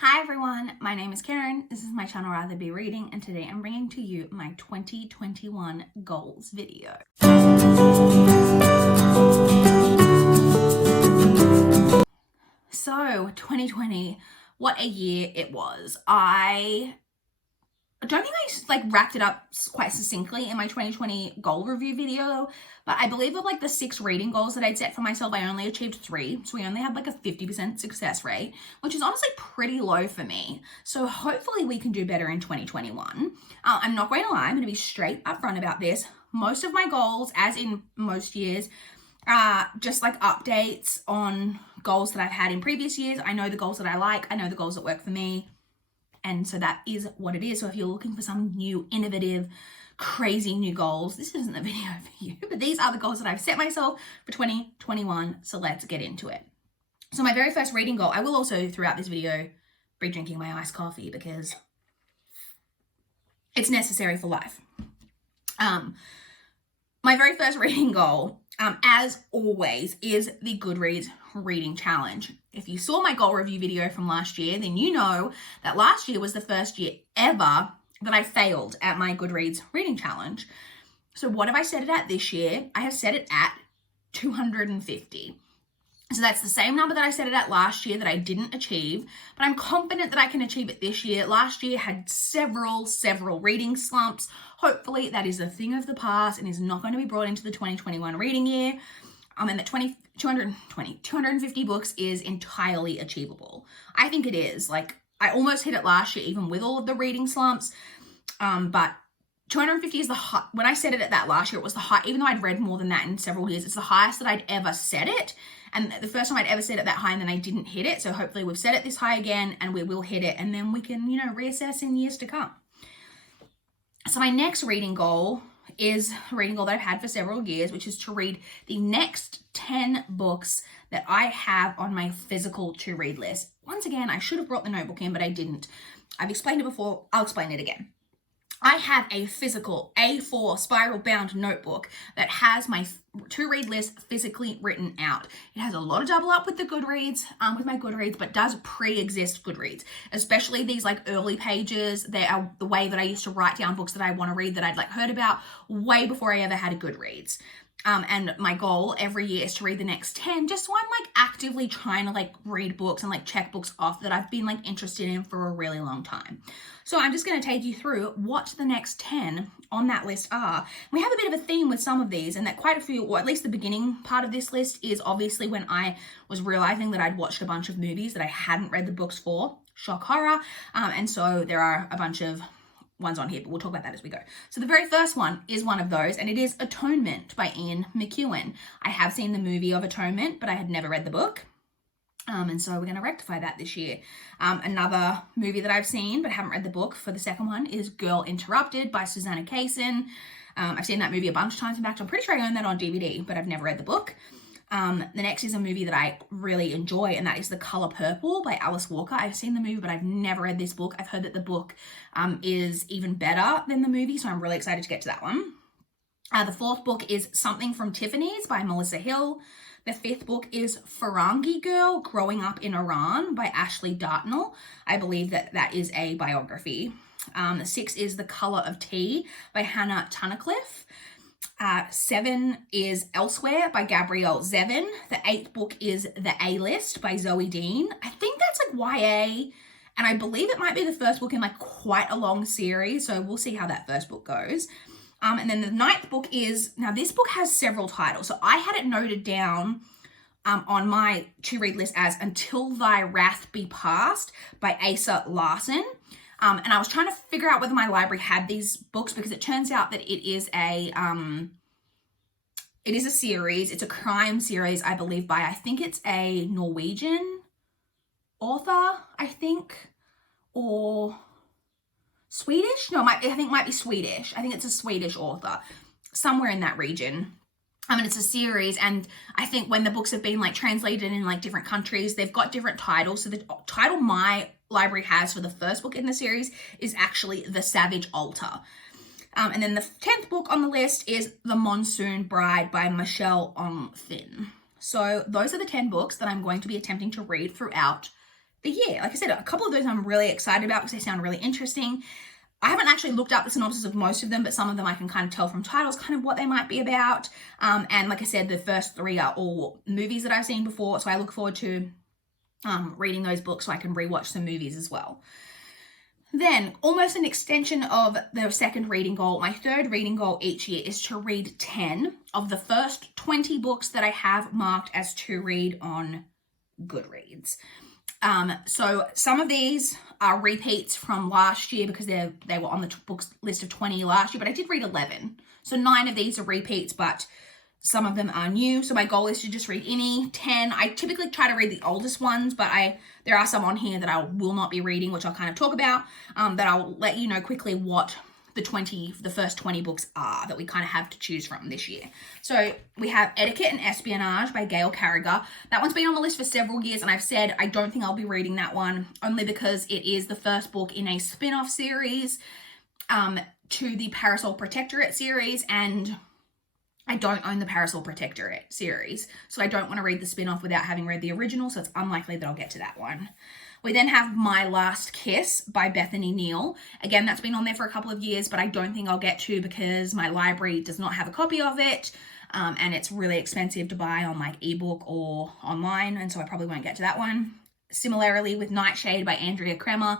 Hi everyone, my name is Karen, this is my channel RatherBeReading, and today I'm bringing to you my 2021 goals video. So 2020, what a year it was. I don't think I wrapped it up quite succinctly in my 2020 goal review video, but I believe of the 6 reading goals that I'd set for myself, I only achieved 3. So we only had a 50% success rate, which is honestly pretty low for me. So hopefully we can do better in 2021. I'm not going to lie, I'm going to be straight up front about this. Most of my goals, as in most years, just updates on goals that I've had in previous years. I know the goals that I like, I know the goals that work for me. And so that is what it is. So if you're looking for some new, innovative, crazy new goals, this isn't the video for you, but these are the goals that I've set myself for 2021. So let's get into it. So my very first reading goal, I will also throughout this video be drinking my iced coffee because it's necessary for life. My very first reading goal, as always, is the Goodreads reading challenge. If you saw my goal review video from last year, then you know that last year was the first year ever that I failed at my Goodreads reading challenge. So what have I set it at this year? I have set it at 250. So that's the same number that I set it at last year that I didn't achieve, but I'm confident that I can achieve it this year. Last year had several reading slumps. Hopefully that is a thing of the past and is not going to be brought into the 2021 reading year. And that 250 books is entirely achievable. I think it is. I almost hit it last year, even with all of the reading slumps. But 250 is the high. When I set it at that last year, it was the high, even though I'd read more than that in several years, it's the highest that I'd ever set it. And the first time I'd ever set it that high, and then I didn't hit it. So hopefully we've set it this high again and we will hit it, and then we can, reassess in years to come. So my next reading goal is a reading goal that I've had for several years, which is to read the next 10 books that I have on my physical to read list. Once again, I should have brought the notebook in, but I didn't. I've explained it before. I'll explain it again. I have a physical A4 spiral bound notebook that has my to read list physically written out. It has a lot of double up with the Goodreads, with my Goodreads, but does pre-exist Goodreads, especially these early pages. They are the way that I used to write down books that I want to read that I'd heard about way before I ever had a Goodreads. And my goal every year is to read the next 10, just so I'm actively trying to read books and check books off that I've been interested in for a really long time. So I'm just going to take you through what the next 10 on that list are. We have a bit of a theme with some of these, and that quite a few, or at least the beginning part of this list, is obviously when I was realizing that I'd watched a bunch of movies that I hadn't read the books for. Shock horror. And so there are a bunch of ones on here, but we'll talk about that as we go. So the very first one is one of those, and it is Atonement by Ian McEwan. I have seen the movie of Atonement, but I had never read the book. And so we're going to rectify that this year. Another movie that I've seen but haven't read the book for the second one is Girl Interrupted by Susanna Kaysen. I've seen that movie a bunch of times. In fact, I'm pretty sure I own that on DVD, but I've never read the book. The next is a movie that I really enjoy, and that is The Color Purple by Alice Walker. I've seen the movie, but I've never read this book. I've heard that the book is even better than the movie, so I'm really excited to get to that one. The fourth book is Something from Tiffany's by Melissa Hill. The fifth book is Ferengi Girl, Growing Up in Iran by Ashley Dartnell. I believe that is a biography. The sixth is The Color of Tea by Hannah Tunnicliffe. 7 is Elsewhere by Gabrielle Zevin. The 8th book is The A-List by Zoe Dean. I think that's YA, and I believe it might be the first book in quite a long series, so we'll see how that first book goes. And then the 9th book is, now this book has several titles, so I had it noted down on my to read list as Until Thy Wrath Be Past by Asa Larson. And I was trying to figure out whether my library had these books, because it turns out that it is a series. It's a crime series, I believe, by, I think it's a Norwegian author, I think, or Swedish? No, I think it might be Swedish. I think it's a Swedish author, somewhere in that region. It's a series, and I think when the books have been translated in different countries, they've got different titles. So the title my library has for the first book in the series is actually The Savage Altar. And then the 10th book on the list is The Monsoon Bride by Michelle Ong Fin. So those are the 10 books that I'm going to be attempting to read throughout the year. Like I said, a couple of those I'm really excited about because they sound really interesting. I haven't actually looked up the synopsis of most of them, but some of them I can kind of tell from titles kind of what they might be about. And like I said, the first 3 are all movies that I've seen before, so I look forward to reading those books so I can rewatch some movies as well. Then, almost an extension of the second reading goal, my third reading goal each year is to read 10 of the first 20 books that I have marked as to read on Goodreads. So some of these are repeats from last year because they were on the books list of 20 last year, but I did read 11. So 9 of these are repeats, but some of them are new. So my goal is to just read any 10. I typically try to read the oldest ones, but there are some on here that I will not be reading, which I'll kind of talk about, that I'll let you know quickly what the first 20 books are that we kind of have to choose from this year. So we have Etiquette and Espionage by Gail Carriger. That one's been on the list for several years, and I've said I don't think I'll be reading that one, only because it is the first book in a spin-off series to the Parasol Protectorate series, and I don't own the Parasol Protectorate series, so I don't want to read the spin-off without having read the original, so it's unlikely that I'll get to that one. We then have My Last Kiss by Bethany Neal. Again, that's been on there for a couple of years, but I don't think I'll get to because my library does not have a copy of it, and it's really expensive to buy on like ebook or online, and so I probably won't get to that one. Similarly with Nightshade by Andrea Kremer.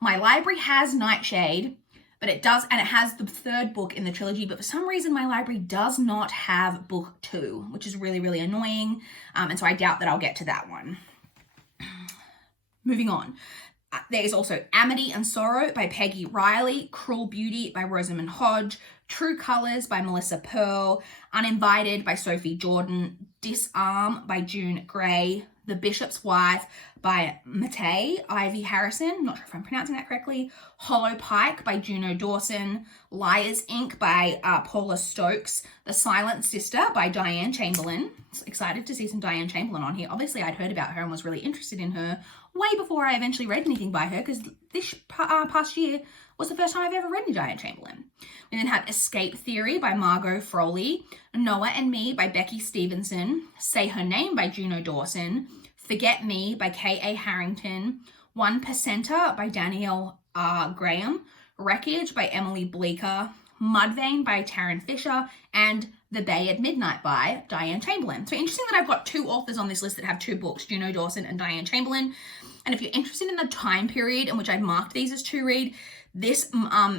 My library has Nightshade, but it has the third book in the trilogy, but for some reason my library does not have book 2, which is really, really annoying, and so I doubt that I'll get to that one. Moving on. There is also Amity and Sorrow by Peggy Riley, Cruel Beauty by Rosamund Hodge, True Colors by Melissa Pearl, Uninvited by Sophie Jordan, Disarm by June Gray, The Bishop's Wife by Matei Ivy Harrison, not sure if I'm pronouncing that correctly, Hollow Pike by Juno Dawson, Liars Inc. by Paula Stokes, The Silent Sister by Diane Chamberlain. Excited to see some Diane Chamberlain on here. Obviously, I'd heard about her and was really interested in her way before I eventually read anything by her, because this past year was the first time I've ever read any Diane Chamberlain. We then have Escape Theory by Margot Froley, Noah and Me by Becky Stevenson, Say Her Name by Juno Dawson, Forget Me by K.A. Harrington, One Percenter by Danielle R. Graham, Wreckage by Emily Bleeker, Mudvayne by Taryn Fisher, and The Bay at Midnight by Diane Chamberlain. So interesting that I've got 2 authors on this list that have 2 books, Juno Dawson and Diane Chamberlain. And if you're interested in the time period in which I marked these as to read, this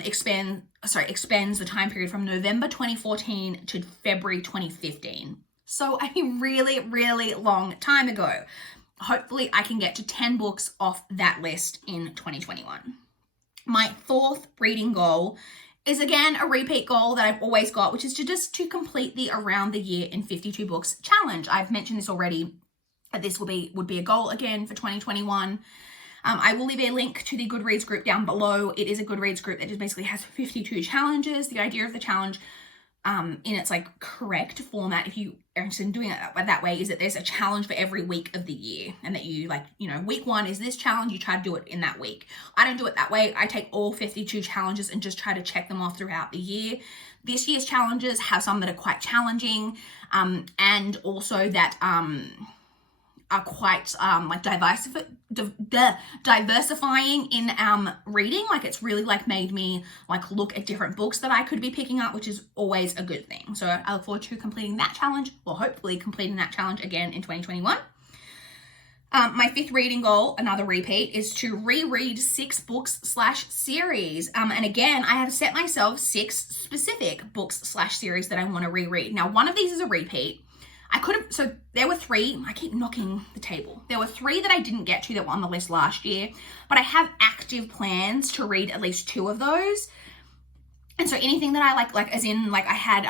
expands the time period from November 2014 to February 2015. So a really, really long time ago. Hopefully I can get to 10 books off that list in 2021. My 4th reading goal is again a repeat goal that I've always got, which is to complete the Around the Year in 52 Books challenge. I've mentioned this already, that this would be a goal again for 2021. I will leave a link to the Goodreads group down below. It is a Goodreads group that just basically has 52 challenges. The idea of the challenge in its like correct format, if you are interested in doing it that way, is that there's a challenge for every week of the year, and that you week 1 is this challenge, you try to do it in that week. I don't do it that way. I take all 52 challenges and just try to check them off throughout the year. This year's challenges have some that are quite challenging, and also that are quite diversifying in reading. Like it's really like made me like look at different books that I could be picking up, which is always a good thing. So I look forward to completing that challenge, or hopefully completing that challenge again in 2021. My 5th reading goal, another repeat, is to reread 6 books/series. And again, I have set myself 6 specific books/series that I want to reread. Now, one of these is a repeat. So there were 3, I keep knocking the table. There were 3 that I didn't get to that were on the list last year, but I have active plans to read at least 2 of those. And so anything that I like as in like I had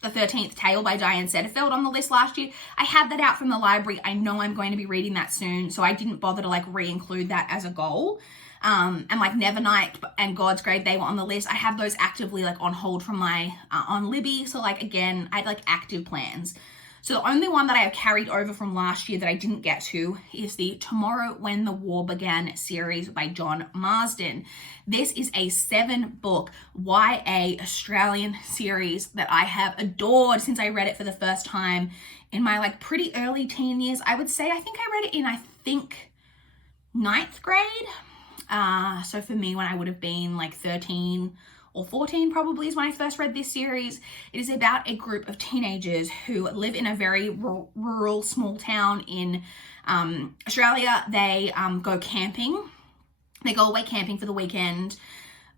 The 13th Tale by Diane Setterfield on the list last year. I had that out from the library. I know I'm going to be reading that soon, so I didn't bother to like re-include that as a goal. And like Nevernight and God's Grave, they were on the list. I have those actively like on hold from my on Libby. So like again, I had like active plans. So the only one that I have carried over from last year that I didn't get to is the Tomorrow When the War Began series by John Marsden. This is a 7-book YA Australian series that I have adored since I read it for the first time in my like pretty early teen years. I would say, I think I read it in, ninth grade. So for me, when I would have been like 13 or 14 probably is when I first read this series. It is about a group of teenagers who live in a very rural small town in Australia. They go camping. They go away camping for the weekend.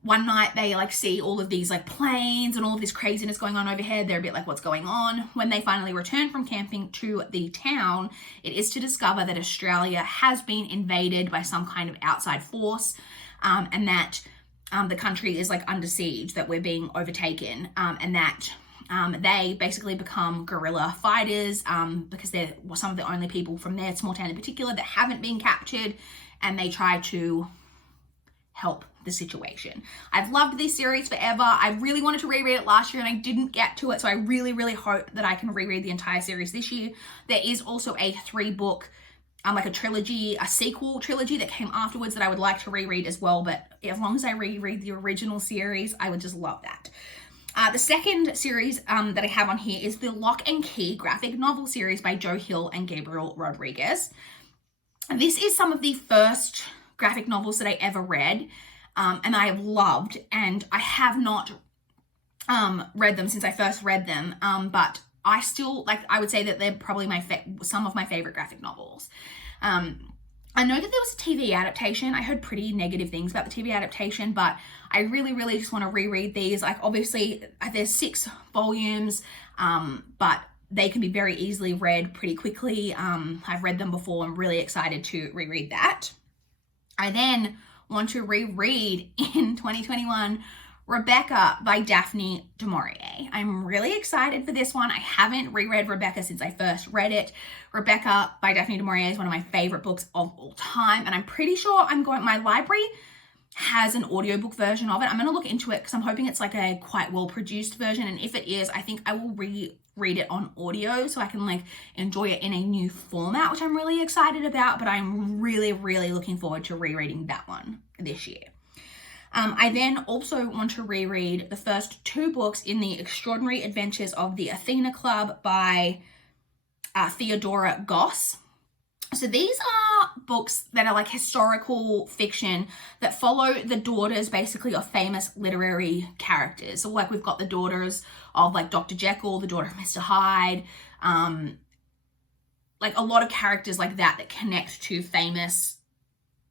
One night they like see all of these like planes and all of this craziness going on overhead. They're a bit like, what's going on? When they finally return from camping to the town, it is to discover that Australia has been invaded by some kind of outside force, and that the country is like under siege, that we're being overtaken, and that they basically become guerrilla fighters because they're some of the only people from their small town in particular that haven't been captured, and they try to help the situation. I've loved this series forever. I really wanted to reread it last year and I didn't get to it, so I really, really hope that I can reread the entire series this year. There is also a 3-book, like a trilogy, a sequel trilogy that came afterwards that I would like to reread as well, but as long as I reread the original series, I would just love that. The second series that I have on here is the Lock and Key graphic novel series by Joe Hill and Gabriel Rodriguez. This is some of the first graphic novels that I ever read, and I have loved, and I have not read them since I first read them, but I still, like, I would say that they're probably some of my favorite graphic novels. I know that there was a TV adaptation. I heard pretty negative things about the TV adaptation, but I really, really just want to reread these. Like, obviously, there's 6 volumes, but they can be very easily read pretty quickly. I've read them before. I'm really excited to reread that. I then want to reread in 2021 Rebecca by Daphne du Maurier. I'm really excited for this one. I haven't reread Rebecca since I first read it. Rebecca by Daphne du Maurier is one of my favorite books of all time, and I'm pretty sure my library has an audiobook version of it. I'm going to look into it because I'm hoping it's like a quite well-produced version, and if it is, I think I will reread it on audio so I can like enjoy it in a new format, which I'm really excited about, but I'm really, really looking forward to rereading that one this year. I then also want to reread the first 2 books in the Extraordinary Adventures of the Athena Club by Theodora Goss. So these are books that are like historical fiction that follow the daughters basically of famous literary characters. So like we've got the daughters of like Dr. Jekyll, the daughter of Mr. Hyde, like a lot of characters like that connect to famous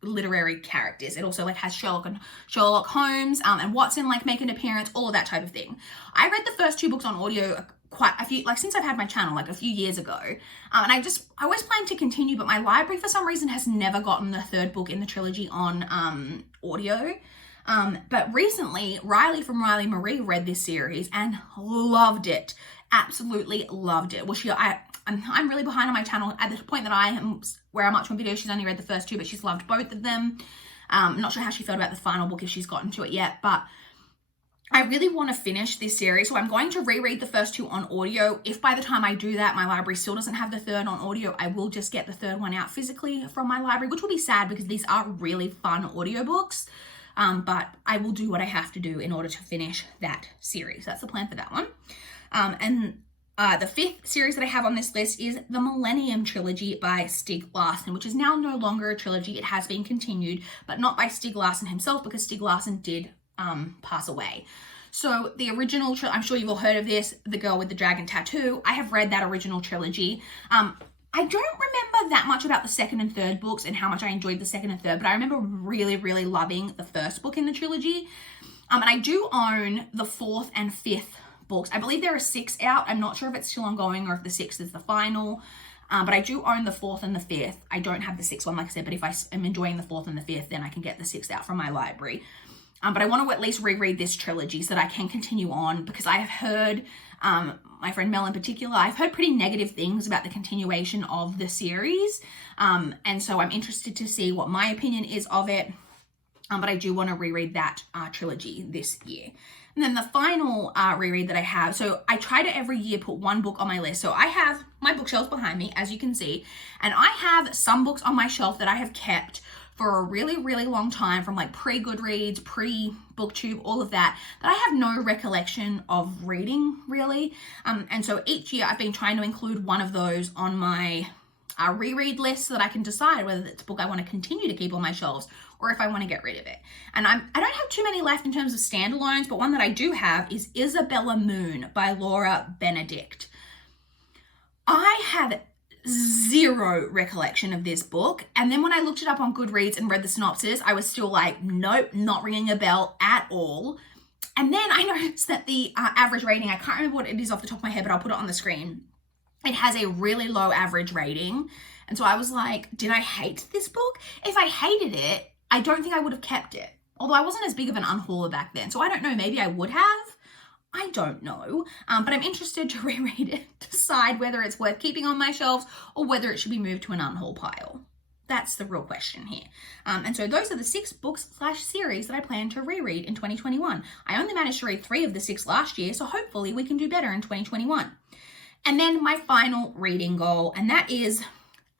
literary characters. It also like has Sherlock Holmes and Watson like make an appearance, all of that type of thing. I read the first 2 books on audio quite a few, like since I've had my channel like a few years ago, and I always plan to continue, but my library for some reason has never gotten the 3rd book in the trilogy on audio. But recently Riley from Riley Marie read this series and loved it, absolutely loved it. Well, I'm really behind on my channel at the point that I am where I'm watching videos. She's only read the first 2, but she's loved both of them. I'm not sure how she felt about the final book, if she's gotten to it yet, but I really want to finish this series, so I'm going to reread the first 2 on audio. If by the time I do that, my library still doesn't have the 3rd on audio, I will just get the 3rd one out physically from my library, which will be sad because these are really fun audiobooks. But I will do what I have to do in order to finish that series. That's the plan for that one. And the 5th series that I have on this list is the Millennium Trilogy by Stieg Larsson, which is now no longer a trilogy. It has been continued, but not by Stieg Larsson himself, because Stieg Larsson did pass away. So the original, I'm sure you've all heard of this, The Girl with the Dragon Tattoo. I have read that original trilogy. I don't remember that much about the 2nd and 3rd books and how much I enjoyed the 2nd and 3rd, but I remember really, really loving the 1st book in the trilogy. And I do own the 4th and 5th books. I believe there are 6 out. I'm not sure if it's still ongoing or if the 6th is the final. But I do own the 4th and the 5th. I don't have the 6th one, like I said, but if I am enjoying the 4th and the 5th, then I can get the 6th out from my library. But I want to at least reread this trilogy so that I can continue on, because I have heard, my friend Mel in particular, I've heard pretty negative things about the continuation of the series. And so I'm interested to see what my opinion is of it. But I do want to reread that trilogy this year. And then the final reread that I have, so I try to every year put 1 book on my list. So I have my bookshelves behind me, as you can see, and I have some books on my shelf that I have kept for a really, really long time, from like pre-Goodreads, pre-Booktube, all of that I have no recollection of reading really. And so each year I've been trying to include one of those on my reread list so that I can decide whether it's a book I want to continue to keep on my shelves or if I want to get rid of it. And I don't have too many left in terms of standalones, but one that I do have is Isabella Moon by Laura Benedict. I have zero recollection of this book, and then when I looked it up on Goodreads and read the synopsis, I was still like, nope, not ringing a bell at all. And then I noticed that the average rating, I can't remember what it is off the top of my head, but I'll put it on the screen. It has a really low average rating. And so I was like, did I hate this book? If I hated it, I don't think I would have kept it. Although I wasn't as big of an unhauler back then. So I don't know, maybe I would have. I don't know. But I'm interested to reread it, decide whether it's worth keeping on my shelves or whether it should be moved to an unhaul pile. That's the real question here. And so those are the 6 books/series that I plan to reread in 2021. I only managed to read 3 of the 6 last year, so hopefully we can do better in 2021. And then my final reading goal, and that is,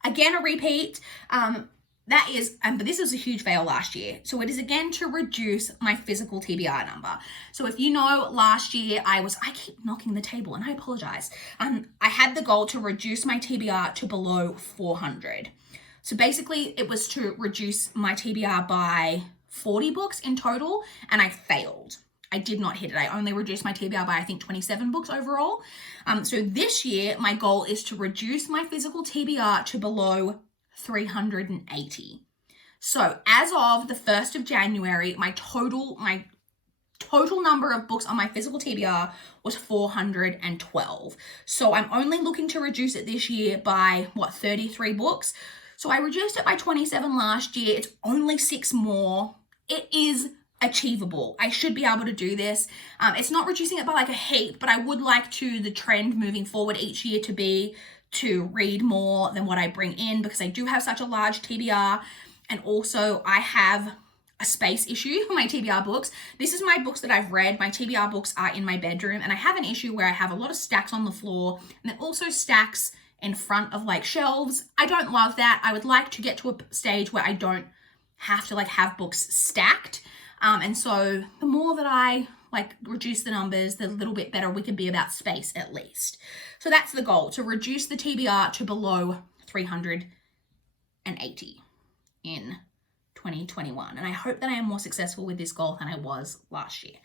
again, a repeat. But this was a huge fail last year. So it is again to reduce my physical TBR number. So if you know, last year I keep knocking the table and I apologize. I had the goal to reduce my TBR to below 400. So basically it was to reduce my TBR by 40 books in total, and I failed. I did not hit it. I only reduced my TBR by, I think, 27 books overall. So this year, my goal is to reduce my physical TBR to below 380. So as of the 1st of January, my total number of books on my physical TBR was 412. So I'm only looking to reduce it this year by, 33 books. So I reduced it by 27 last year. It's only 6 more. It is achievable. I should be able to do this. It's not reducing it by like a heap, but I would like the trend moving forward each year to be to read more than what I bring in, because I do have such a large TBR. And also I have a space issue for my TBR books. This is my books that I've read. My TBR books are in my bedroom, and I have an issue where I have a lot of stacks on the floor and then also stacks in front of like shelves. I don't love that. I would like to get to a stage where I don't have to have books stacked. And so the more that I reduce the numbers, the little bit better we can be about space at least. So that's the goal, to reduce the TBR to below 380 in 2021. And I hope that I am more successful with this goal than I was last year.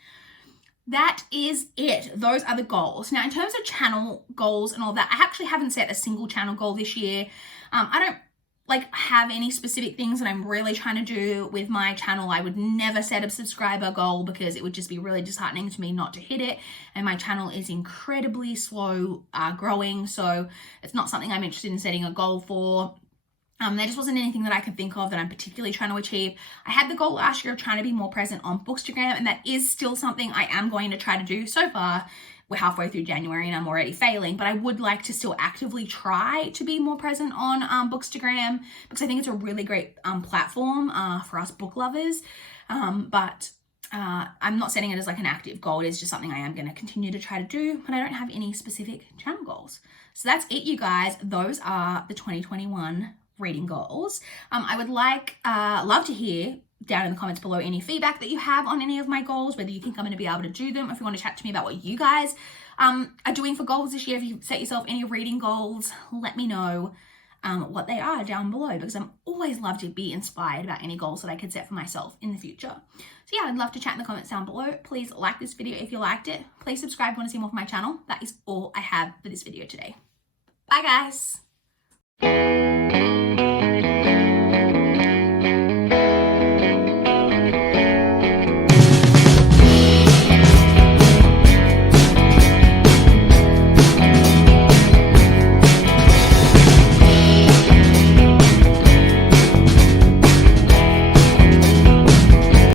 That is it. Those are the goals. Now, in terms of channel goals and all that, I actually haven't set a single channel goal this year. I don't have any specific things that I'm really trying to do with my channel. I would never set a subscriber goal because it would just be really disheartening to me not to hit it. And my channel is incredibly slow growing, so it's not something I'm interested in setting a goal for. There just wasn't anything that I could think of that I'm particularly trying to achieve. I had the goal last year of trying to be more present on Bookstagram, and that is still something I am going to try to do. So far, we're halfway through January and I'm already failing, but I would like to still actively try to be more present on Bookstagram, because I think it's a really great platform for us book lovers. But I'm not setting it as an active goal. It is just something I am going to continue to try to do, but I don't have any specific channel goals. So that's it, you guys. Those are the 2021 reading goals. I would love to hear down in the comments below any feedback that you have on any of my goals, whether you think I'm going to be able to do them, if you want to chat to me about what you guys are doing for goals this year. If you set yourself any reading goals, let me know what they are down below, because I'm always love to be inspired about any goals that I could set for myself in the future. So yeah, I'd love to chat in the comments down below. Please like this video if you liked it. Please subscribe if you want to see more from my channel. That is all I have for this video today. Bye guys.